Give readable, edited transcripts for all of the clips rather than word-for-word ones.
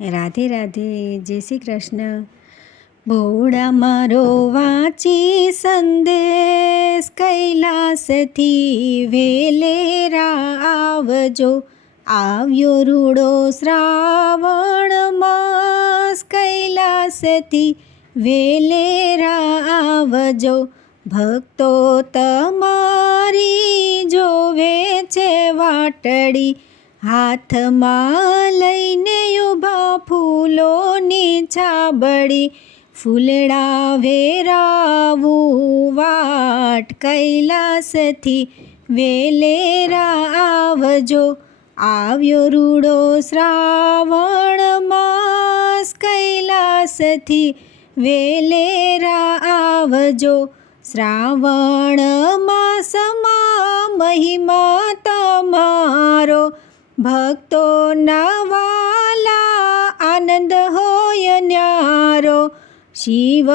રાધે રાધે, જય શ્રી કૃષ્ણ. ભોળા મારો વાંચી સંદેશ, કૈલાસથી વેલેરા આવજો. આવ્યો રૂડો શ્રાવણ માસ, કૈલાસથી વેલેરા આવજો. ભક્તો તમારી જોવે છે વાટડી, હાથમાં લઈને ઊભા ફૂલોની છાબડી. ફૂલડા વેરાવું વાટ, કૈલાસથી વેલેરા આવજો. આવ્યો રૂડો શ્રાવણ માસ, કૈલાસથી વેલેરા આવજો. શ્રાવણ માસમાં મહિમા તમારો, ભક્તોના વાલા આનંદ હોય ન્યારો. શિવ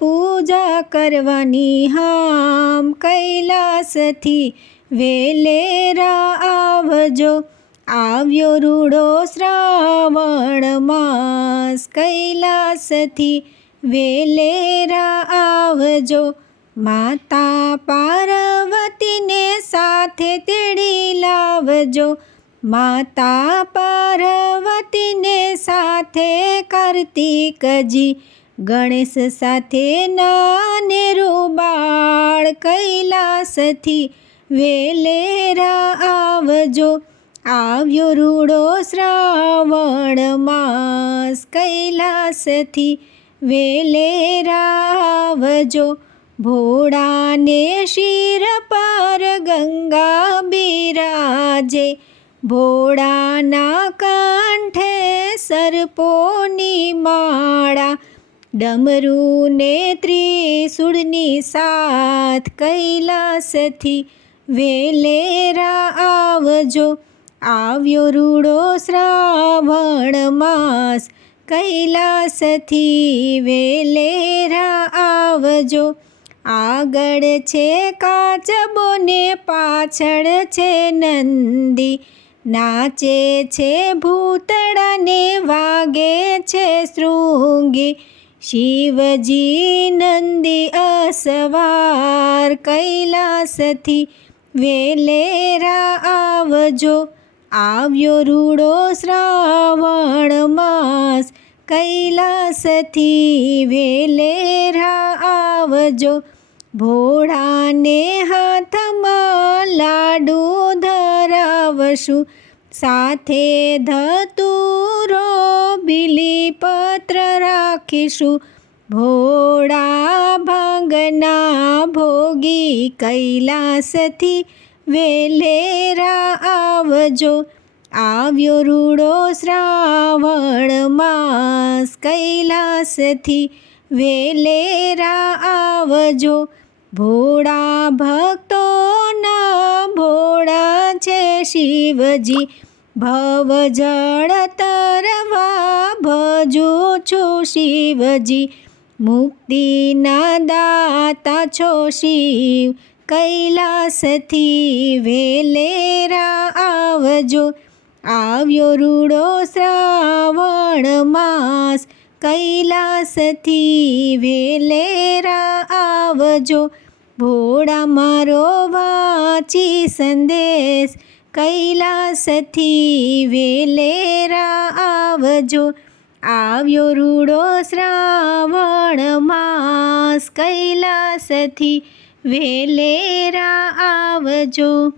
પૂજા કરવાની હામ, કૈલાસથી વેલેરા આવજો. આવ્યો રૂડો શ્રાવણ માસ, કૈલાસથી વેલેરા આવજો. માતા પાર્વતીને સાથે તેડી લાવજો. માતા પાર્વતીને સાથે કાર્તિકજી, ગણેશ સાથે નાનેરું બાળ. કૈલાસથી વેલેરા આવજો. આવ્યો રૂડો શ્રાવણ માસ, કૈલાસથી વેલેરા આવજો. ભોળાને શિર પર ગંગા બિરાજે, ભોળાના કંઠે સર્પોની માળા. ડમરુને ત્રિશૂળની સાથ, કૈલાસથી વેલેરા આવજો. આવ્યો રૂડો શ્રાવણ માસ, કૈલાસથી વેલેરા આવજો. આગળ છે કાચબો ને પાછળ છે નંદી, નાચે છે ભૂતળા ને વાગે છે શૃંગી. શિવજી નંદી અસવાર, કૈલાસથી વેલેરા આવજો. આવ્યો રૂડો શ્રાવણ માસ, કૈલાસથી વેલેરા આવજો. ભોળાને હાથમાં લાડુ ધરાવશું, સાથે ધતુરો બીલીપત્ર રાખીશું. ભોળા ભાંગના ભોગી, કૈલાસથી વેલેરા આવજો. આવ્યો રૂડો શ્રાવણ માસ, કૈલાસથી વેલેરા આવજો. ભોળા ભક્તોના ભોળા છે શિવજી, ભવજળ તરવા ભજું છું શિવજી. મુક્તિના દાતા છો શિવ, કૈલાસથી વેલેરા આવજો. આવ્યો રૂડો શ્રાવણ માસ, કૈલાસથી વેલેરા આવજો. ભોળા મારો વાંચી સંદેશ, કૈલાસથી વેલેરા આવજો. આવ્યો રૂડો શ્રાવણ માસ, કૈલાસથી વેલેરા આવજો.